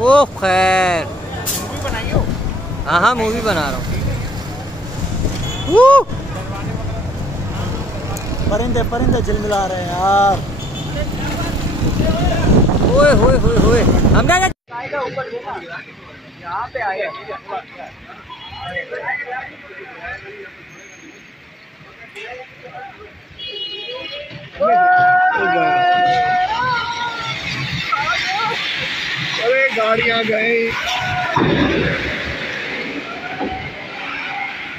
ओ खैर, मूवी बनाई हो? हाँ हाँ मूवी बना रहा हूँ। परिंदे परिंदे झिलमिला रहे हैं यार। ओए होए होए होए, हमने आएगा ऊपर देखा, यहाँ पे आएगा। अरे गाड़ियां गई,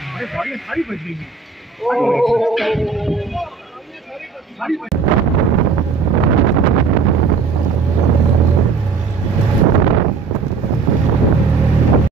अरे गाड़ियां सारी बच गई हैं।